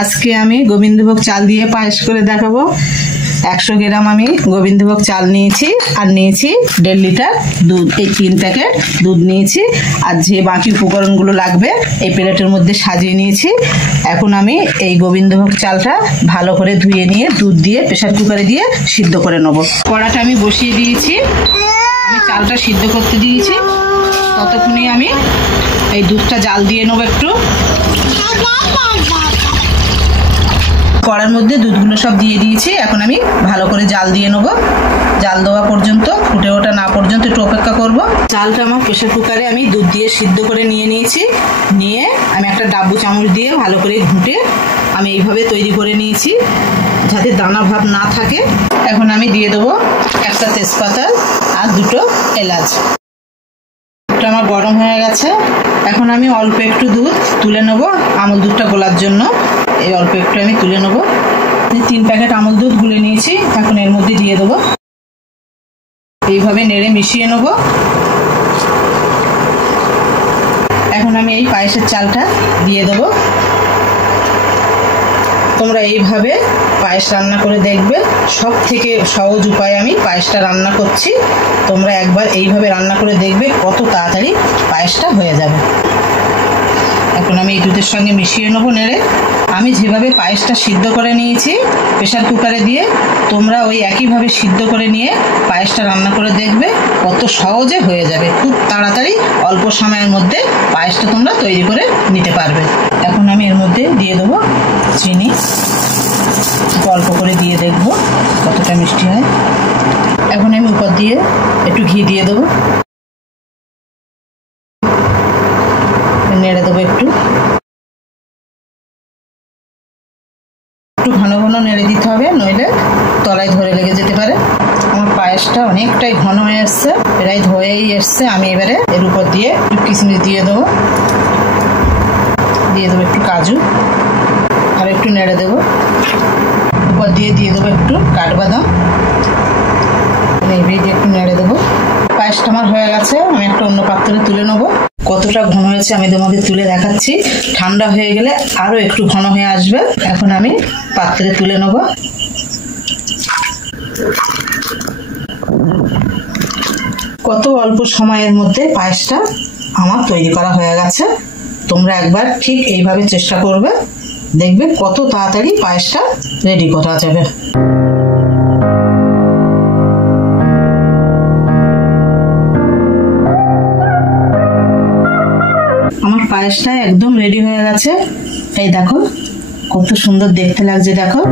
আজকে আমি গোবিন্দভোগ চাল দিয়ে পায়েস করে দেখাবো। 100 গ্রাম আমি গোবিন্দভোগ চাল নিয়েছি আর নিয়েছি 1.5 লিটার দুধ। এই 3 প্যাকেট দুধ নিয়েছি আর যে বাকি উপকরণগুলো লাগবে এই প্লেটের মধ্যে সাজিয়ে নিয়েছি। এখন আমি এই গোবিন্দভোগ চালটা ভালো করে ধুয়ে নিয়ে দুধ দিয়ে প্রেসার কুকারে দিয়ে সিদ্ধ করে নেব। কড়াটা আমি বসিয়ে দিয়েছি, আমি চালটা সিদ্ধ করতে দিয়েছি। ততক্ষণে আমি এই দুধটা জাল দিয়ে নেবো একটু। কড়ার মধ্যে দুধগুলো সব দিয়ে দিয়েছি, এখন আমি ভালো করে জাল দিয়ে নেবো। জাল দেওয়া পর্যন্ত, ফুটে ওঠা না পর্যন্ত একটু অপেক্ষা করব। চালটা আমার প্রেসার কুকারে আমি দুধ দিয়ে সিদ্ধ করে নিয়ে নিয়েছি। নিয়ে আমি একটা ডাব্বু চামচ দিয়ে ভালো করে ঘুঁটে আমি এইভাবে তৈরি করে নিয়েছি যাতে দানা ভাব না থাকে। এখন আমি দিয়ে দেবো একটা তেজপাতা আর 2টো এলাচ। আমার গরম হয়ে গেছে, এখন আমি অল্প একটু দুধ তুলে নেবো আমল দুধটা গোলার জন্য। এই অল্প একটু আমি তুলে নেবো। 3 প্যাকেট আমল দুধ গুলে নিয়েছি, এখন এর মধ্যে দিয়ে দেবো। এইভাবে নেড়ে মিশিয়ে নেবো। এখন আমি এই পায়েসের চালটা দিয়ে দেবো। তোমরা এইভাবে পায়েস রান্না করে দেখবে, সব থেকে সহজ উপায়ে আমি পায়েসটা রান্না করছি। তোমরা একবার এইভাবে রান্না করে দেখবে কত তাড়াতাড়ি পায়েসটা হয়ে যাবে। এখন আমি এই দুধের সঙ্গে মিশিয়ে নেবো নেড়ে। আমি যেভাবে পায়েসটা সিদ্ধ করে নিয়েছি প্রেসার কুকারে দিয়ে, তোমরা ওই একইভাবে সিদ্ধ করে নিয়ে পায়েসটা রান্না করে দেখবে কত সহজে হয়ে যাবে। খুব তাড়াতাড়ি অল্প সময়ের মধ্যে পায়েসটা তোমরা তৈরি করে নিতে পারবে। এখন আমি এর মধ্যে দিয়ে দেবো চিনি, অল্প করে দিয়ে দেখবো কতটা মিষ্টি হয়। এখন আমি উপর দিয়ে একটু ঘি দিয়ে দেবো, নেড়ে দেবো একটু ঘন ঘন নেড়ে দিতে হবে, নইলে তলায় ধরে লেগে যেতে পারে। আমার পায়েসটা অনেকটাই ঘন হয়ে এসছে, প্রায় ধরেই এসছে। আমি এবারে এর উপর দিয়ে একটু কিশমিশ দিয়ে দেবো, একটু কাজু আর একটু নেড়ে দেবো। উপর দিয়ে দেবো একটু কাঠবাদাম, এইভাবে দিয়ে একটু নেড়ে দেবো। পায়েসটা আমার হয়ে গেছে, আমি একটা অন্য পাত্রে তুলে নেবো। কতটা ঘন হয়েছে আমি তোমাদের তুলে দেখাচ্ছি। ঠান্ডা হয়ে গেলে আরো একটু ঘন হয়ে আসবে। এখন আমি পাত্রে তুলে নেব। কত অল্প সময়ের মধ্যে পায়েসটা আমার তৈরি করা হয়ে গেছে। তোমরা একবার ঠিক এইভাবে চেষ্টা করবে, দেখবে কত তাড়াতাড়ি পায়েসটা রেডি করা যাবে। আমার পায়েসটা একদম রেডি হয়ে গেছে। এই দেখো কত সুন্দর দেখতে লাগছে, দেখো।